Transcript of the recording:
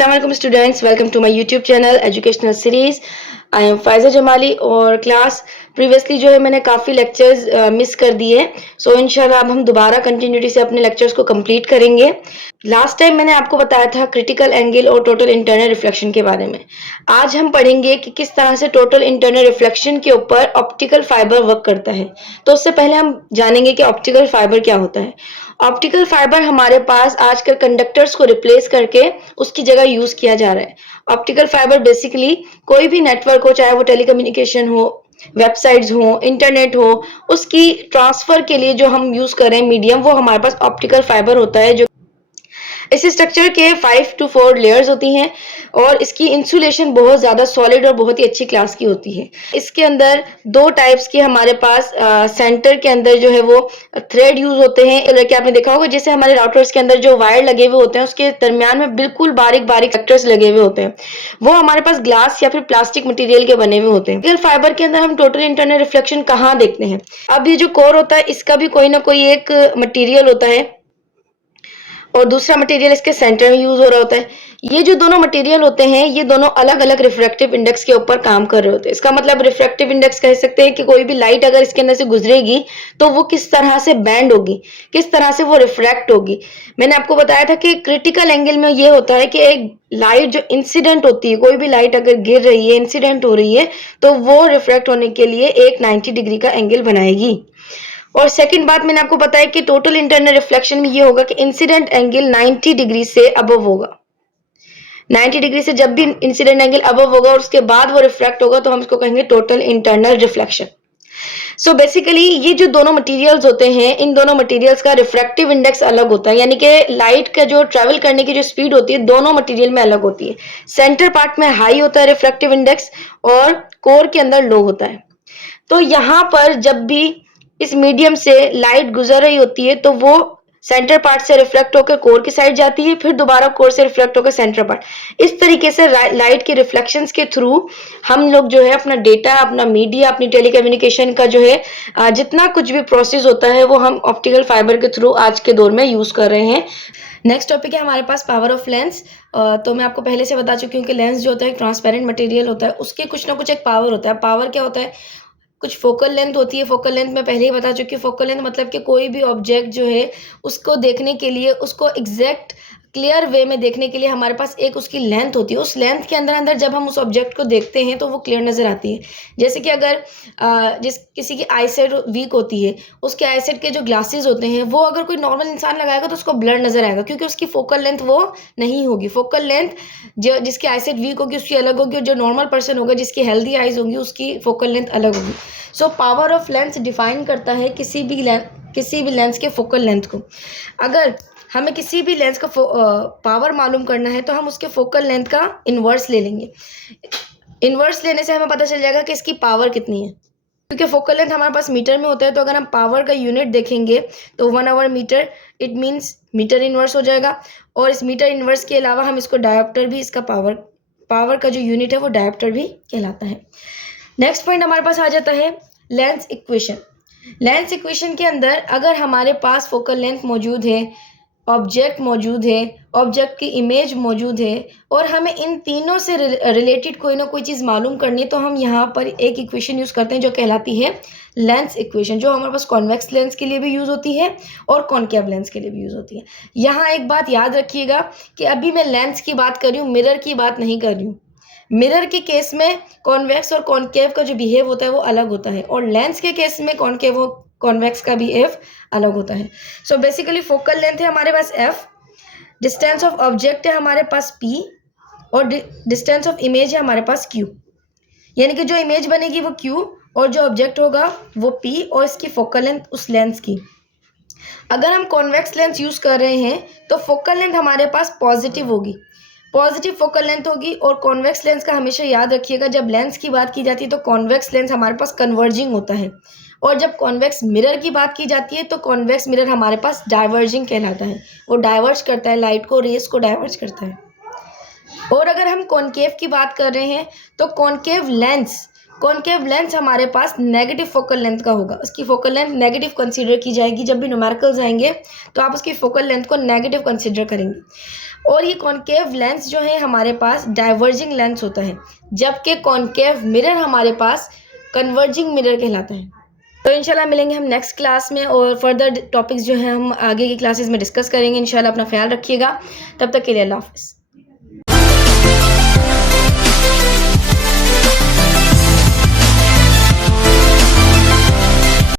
अस्सलाम वालेकुम students, welcome to my YouTube channel educational series. I am Faiza Jamali और class previously जो है मैंने काफ़ी लेक्चर्स मिस कर दिए। सो इंशाल्लाह अब हम दोबारा कंटिन्यूटी से अपने लेक्चर्स को कंप्लीट करेंगे। लास्ट टाइम मैंने आपको बताया था क्रिटिकल एंगल और टोटल इंटरनल रिफ्लेक्शन के बारे में। आज हम पढ़ेंगे कि किस तरह से टोटल इंटरनल रिफ्लेक्शन के ऊपर ऑप्टिकल फाइबर वर्क करता है। तो उससे पहले हम जानेंगे कि ऑप्टिकल फाइबर क्या होता है। ऑप्टिकल फाइबर हमारे पास आजकल कंडक्टर्स को रिप्लेस करके उसकी जगह यूज किया जा रहा है। ऑप्टिकल फाइबर बेसिकली कोई भी नेटवर्क हो, चाहे वो टेलीकम्युनिकेशन हो, वेबसाइट्स हो, इंटरनेट हो, उसकी ट्रांसफर के लिए जो हम यूज कर रहे हैं मीडियम, वो हमारे पास ऑप्टिकल फाइबर होता है। जो इस स्ट्रक्चर के 5 to 4 लेयर्स होती हैं और इसकी इंसुलेशन बहुत ज़्यादा सॉलिड और बहुत ही अच्छी क्लास की होती है। इसके अंदर दो टाइप्स के हमारे पास सेंटर के अंदर जो है वो थ्रेड यूज होते हैं। कि आपने देखा होगा जैसे हमारे राउटर्स के अंदर जो वायर लगे हुए होते हैं उसके दरमियान में बिल्कुल बारीक बारीक कंडक्टर्स लगे हुए होते हैं, वो हमारे पास ग्लास या फिर प्लास्टिक मटेरियल के बने हुए होते हैं। फाइबर के अंदर हम टोटल इंटरनल रिफ्लेक्शन कहाँ देखते हैं? अब ये जो कोर होता है इसका भी कोई ना कोई एक मटेरियल होता है और दूसरा मटेरियल इसके सेंटर में यूज हो रहा होता है। ये जो दोनों मटेरियल होते हैं ये दोनों अलग अलग रिफ्रैक्टिव इंडेक्स के ऊपर काम कर रहे होते हैं। इसका मतलब रिफ्रैक्टिव इंडेक्स कह सकते हैं कि कोई भी लाइट अगर इसके अंदर से गुजरेगी तो वो किस तरह से बैंड होगी, किस तरह से वो रिफ्रैक्ट होगी। मैंने आपको बताया था कि क्रिटिकल एंगल में ये होता है कि एक लाइट जो इंसिडेंट होती है, कोई भी लाइट अगर गिर रही है, इंसिडेंट हो रही है, तो वो रिफ्रैक्ट होने के लिए एक 90 डिग्री का एंगल बनाएगी। और सेकंड बात मैंने आपको बताया कि टोटल इंटरनल रिफ्लेक्शन में ये होगा कि इंसिडेंट एंगल 90 डिग्री से अबव होगा। 90 डिग्री से जब भी इंसिडेंट एंगल अबव होगा और उसके बाद वो रिफ्लेक्ट होगा तो हम इसको कहेंगे total internal reflection. So basically ये जो दोनों मटेरियल्स होते हैं, इन दोनों मटेरियल्स का रिफ्रैक्टिव इंडेक्स अलग होता है, यानी कि लाइट का जो ट्रेवल करने की जो स्पीड होती है दोनों मटेरियल में अलग होती है। सेंटर पार्ट में हाई होता है रिफ्रैक्टिव इंडेक्स और कोर के अंदर लो होता है। तो यहाँ पर जब भी इस मीडियम से लाइट गुजर रही होती है तो वो सेंटर पार्ट से रिफ्लेक्ट होकर कोर की साइड जाती है, फिर दोबारा कोर से रिफ्लेक्ट होकर सेंटर पार्ट। इस तरीके से लाइट के रिफ्लेक्शंस के थ्रू हम लोग जो है अपना डेटा, अपना मीडिया, अपनी टेलीकम्युनिकेशन का जो है जितना कुछ भी प्रोसेस होता है वो हम ऑप्टिकल फाइबर के थ्रू आज के दौर में यूज कर रहे हैं। नेक्स्ट टॉपिक है हमारे पास पावर ऑफ लेंस। तो मैं आपको पहले से बता चुकी हूँ कि लेंस जो होता है एक ट्रांसपेरेंट मटेरियल होता है, उसके कुछ ना कुछ एक पावर होता है। पावर क्या होता है? कुछ फोकल लेंथ होती है। फोकल लेंथ मैं पहले ही बता चुकी हूँ। फोकल लेंथ मतलब कि कोई भी ऑब्जेक्ट जो है उसको देखने के लिए, उसको एग्जैक्ट क्लियर वे में देखने के लिए हमारे पास एक उसकी लेंथ होती है। उस लेंथ के अंदर अंदर जब हम उस ऑब्जेक्ट को देखते हैं तो वो क्लियर नज़र आती है। जैसे कि अगर किसी की आईसाइट वीक होती है, उसके आईसाइट के जो ग्लासेस होते हैं वो अगर कोई नॉर्मल इंसान लगाएगा तो उसको ब्लर नज़र आएगा, क्योंकि उसकी फोकल लेंथ वो नहीं होगी। फोकल लेंथ जो जिसकी आईसाइट वीक होगी उसकी अलग होगी, और जो नॉर्मल पर्सन होगा जिसकी हेल्दी आइज होंगी उसकी फोकल लेंथ अलग होगी। So power of lens define करता है किसी भी लेंस के फोकल लेंथ को। अगर हमें किसी भी लेंस का पावर मालूम करना है तो हम उसके फोकल लेंथ का इन्वर्स ले लेंगे। इन्वर्स लेने से हमें पता चल जाएगा कि इसकी पावर कितनी है, क्योंकि फोकल लेंथ हमारे पास मीटर में होता है। तो अगर हम पावर का यूनिट देखेंगे तो 1 over metre, it means metre inverse हो जाएगा। और इस मीटर इन्वर्स के अलावा हम इसको डायोप्टर भी, इसका पावर का जो यूनिट है वो डायोप्टर भी कहलाता है। नेक्स्ट पॉइंट हमारे पास आ जाता है लेंस इक्वेशन। लेंस इक्वेशन के अंदर अगर हमारे पास फोकल लेंथ मौजूद है, ऑब्जेक्ट मौजूद है, ऑब्जेक्ट की इमेज मौजूद है और हमें इन तीनों से रिलेटेड कोई ना कोई चीज़ मालूम करनी है, तो हम यहाँ पर एक इक्वेशन यूज़ करते हैं जो कहलाती है लेंस इक्वेशन, जो हमारे पास कॉन्वेक्स लेंस के लिए भी यूज़ होती है और कॉनकेव लेंस के लिए भी यूज़ होती है। यहाँ एक बात याद रखिएगा कि अभी मैं लेंस की बात कर रही हूँ, मिरर की बात नहीं कर रही हूँ। मिरर के केस में कॉन्वेक्स और कॉनकेव का जो बिहेव होता है वो अलग होता है, और लेंस के केस में कॉनकेव और कॉन्वेक्स का बिहेव अलग होता है। सो बेसिकली फोकल लेंथ है हमारे पास f, डिस्टेंस ऑफ ऑब्जेक्ट है हमारे पास p और डिस्टेंस ऑफ इमेज है हमारे पास q। यानी कि जो इमेज बनेगी वो q और जो ऑब्जेक्ट होगा वो p और इसकी फोकल लेंथ उस लेंस की। अगर हम कॉन्वेक्स लेंस यूज़ कर रहे हैं तो फोकल लेंथ हमारे पास पॉजिटिव होगी, पॉजिटिव फोकल लेंथ होगी। और कॉन्वेक्स लेंस का हमेशा याद रखिएगा, जब लेंस की बात की जाती है तो कॉन्वेक्स लेंस हमारे पास कन्वर्जिंग होता है, और जब कॉन्वेक्स मिरर की बात की जाती है तो कॉन्वेक्स मिरर हमारे पास डाइवर्जिंग कहलाता है। वो डाइवर्ज करता है लाइट को, रेस को डाइवर्ज करता है। और अगर हम कॉनकेव की बात कर रहे हैं तो कॉनकेव लेंस हमारे पास नेगेटिव फोकल लेंथ का होगा। उसकी फोकल लेंथ नेगेटिव कंसीडर की जाएगी। जब भी न्यूमेरिकल्स आएंगे तो आप उसकी फोकल लेंथ को नेगेटिव कंसीडर करेंगे। और ये कॉनकेव लेंस जो है हमारे पास डाइवर्जिंग लेंस होता है, जबकि कॉनकेव मिरर हमारे पास कन्वर्जिंग मिरर कहलाता है। तो इंशाल्लाह मिलेंगे हम नेक्स्ट क्लास में और फर्दर टॉपिक्स जो हैं हम आगे की क्लासेस में डिस्कस करेंगे। इंशाल्लाह अपना ख्याल रखिएगा। तब तक के लिए अल्लाह हाफ़िज़।